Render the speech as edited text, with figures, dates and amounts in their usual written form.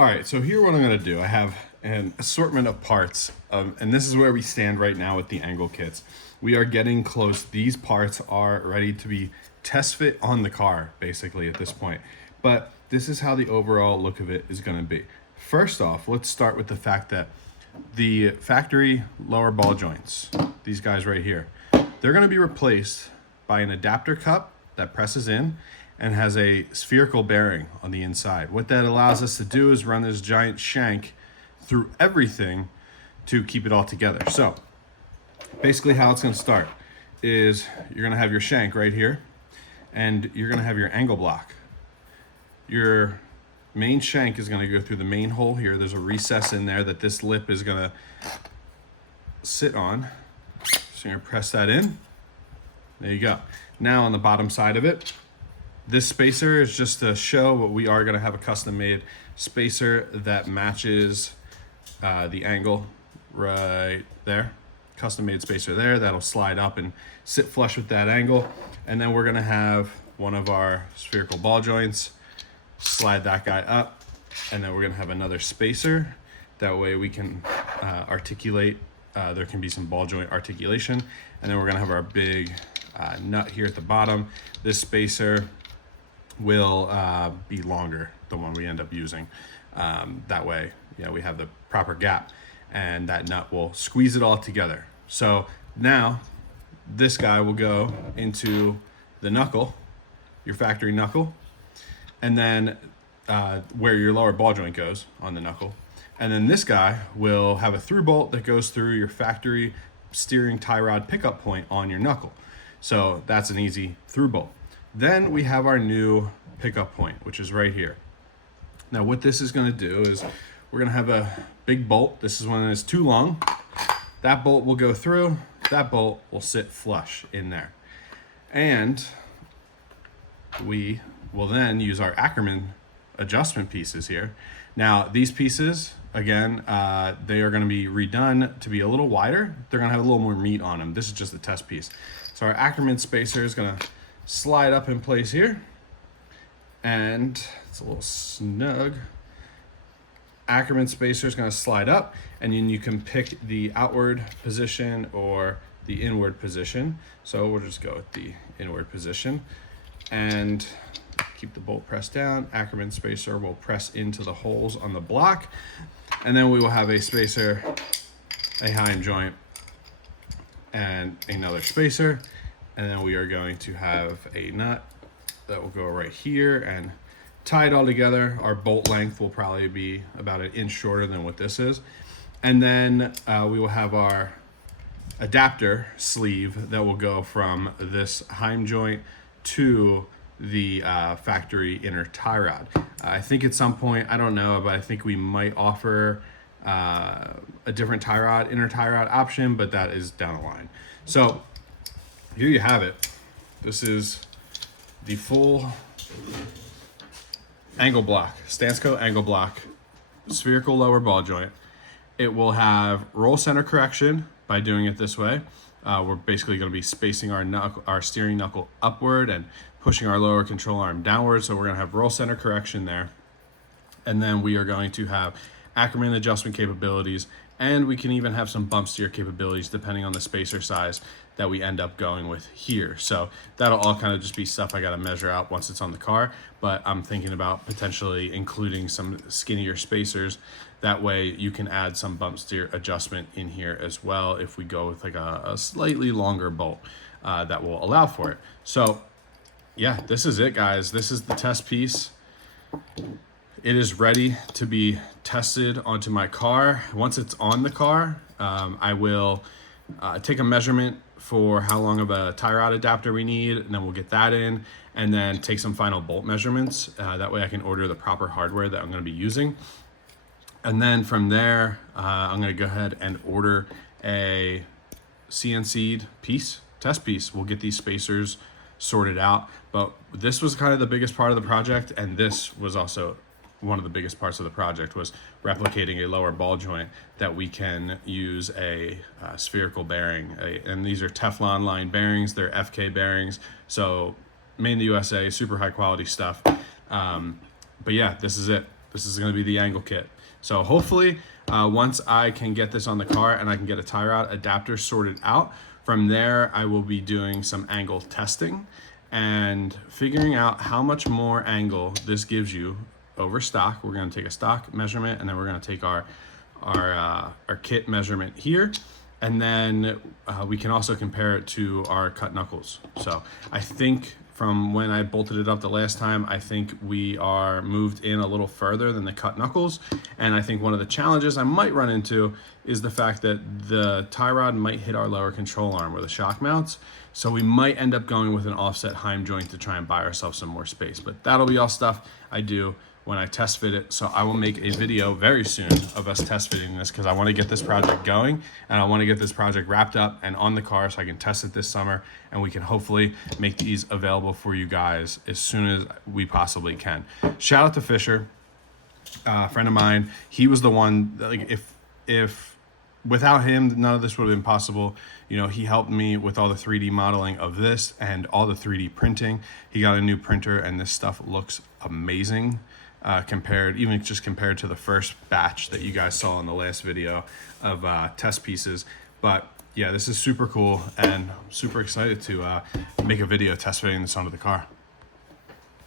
All right, so here what I'm gonna do, I have an assortment of parts, and this is where we stand right now with the angle kits. We are getting close. These parts are ready to be test fit on the car, basically, at this point. But this is how the overall look of it is gonna be. First off, let's start with the fact that the factory lower ball joints, these guys right here, they're gonna be replaced by an adapter cup that presses in and has a spherical bearing on the inside. What that allows us to do is run this giant shank through everything to keep it all together. So basically how it's gonna start is you're gonna have your shank right here and you're gonna have your angle block. Your main shank is gonna go through the main hole here. There's a recess in there that this lip is gonna sit on. So you're gonna press that in. There you go. Now on the bottom side of it, this spacer is just to show what we are gonna have a custom made spacer that matches the angle right there. Custom made spacer there, that'll slide up and sit flush with that angle. And then we're gonna have one of our spherical ball joints, slide that guy up, and then we're gonna have another spacer. That way we can articulate, there can be some ball joint articulation. And then we're gonna have our big nut here at the bottom. This spacer will be longer, the one we end up using. That way, we have the proper gap and that nut will squeeze it all together. So now this guy will go into the knuckle, your factory knuckle, and then where your lower ball joint goes on the knuckle. And then this guy will have a through bolt that goes through your factory steering tie rod pickup point on your knuckle. So that's an easy through bolt. Then we have our new pickup point, which is right here. Now what this is gonna do is we're gonna have a big bolt. This is when it's too long. That bolt will go through, that bolt will sit flush in there. And we will then use our Ackerman adjustment pieces here. Now these pieces, again, they are gonna be redone to be a little wider. They're gonna have a little more meat on them. This is just a test piece. So our Ackerman spacer is gonna slide up in place here, and it's a little snug. Ackerman spacer is going to slide up, and then you can pick the outward position or the inward position. So we'll just go with the inward position and keep the bolt pressed down. Ackerman spacer will press into the holes on the block, and then we will have a spacer, a heim joint, and another spacer. And then we are going to have a nut that will go right here and tie it all together. Our bolt length will probably be about 1 inch shorter than what this is. And then we will have our adapter sleeve that will go from this heim joint to the factory inner tie rod. I think at some point, I don't know, but I think we might offer a different tie rod, inner tie rod option, but that is down the line. So here you have it. This is the full angle block, StanceCo angle block, spherical lower ball joint. It will have roll center correction by doing it this way. We're basically going to be spacing our steering knuckle upward and pushing our lower control arm downward. So we're going to have roll center correction there. And then we are going to have Ackerman adjustment capabilities, and we can even have some bump steer capabilities depending on the spacer size that we end up going with here. So that'll all kind of just be stuff I got to measure out once it's on the car, but I'm thinking about potentially including some skinnier spacers. That way you can add some bump steer adjustment in here as well if we go with like a slightly longer bolt that will allow for it. So yeah, this is it, guys. This is the test piece. It is ready to be tested onto my car. Once it's on the car, I will take a measurement for how long of a tie rod adapter we need, and then we'll get that in, and then take some final bolt measurements. That way I can order the proper hardware that I'm gonna be using. And then from there, I'm gonna go ahead and order a CNC'd piece, test piece. We'll get these spacers sorted out, but this was kind of the biggest part of the project, and this was also one of the biggest parts of the project, was replicating a lower ball joint that we can use a spherical bearing. And these are Teflon line bearings, they're FK bearings, so made in the USA, super high quality stuff. But yeah, this is it. This is going to be the angle kit. So hopefully once I can get this on the car and I can get a tie rod adapter sorted out, from there I will be doing some angle testing and figuring out how much more angle this gives you over stock. We're going to take a stock measurement, and then we're going to take our kit measurement here, and then we can also compare it to our cut knuckles. So I think from when I bolted it up the last time, I think we are moved in a little further than the cut knuckles. And I think one of the challenges I might run into is the fact that the tie rod might hit our lower control arm where the shock mounts. So we might end up going with an offset Heim joint to try and buy ourselves some more space. But that'll be all stuff I do when I test fit it. So I will make a video very soon of us test fitting this, because I want to get this project going and I want to get this project wrapped up and on the car so I can test it this summer, and we can hopefully make these available for you guys as soon as we possibly can. Shout out to Fisher, a friend of mine. He was the one that, like, if without him none of this would have been possible. You know, he helped me with all the 3D modeling of this and all the 3D printing. He got a new printer and this stuff looks amazing. Compared to the first batch that you guys saw in the last video of test pieces. But yeah, this is super cool, and I'm super excited to make a video test fitting this onto the car.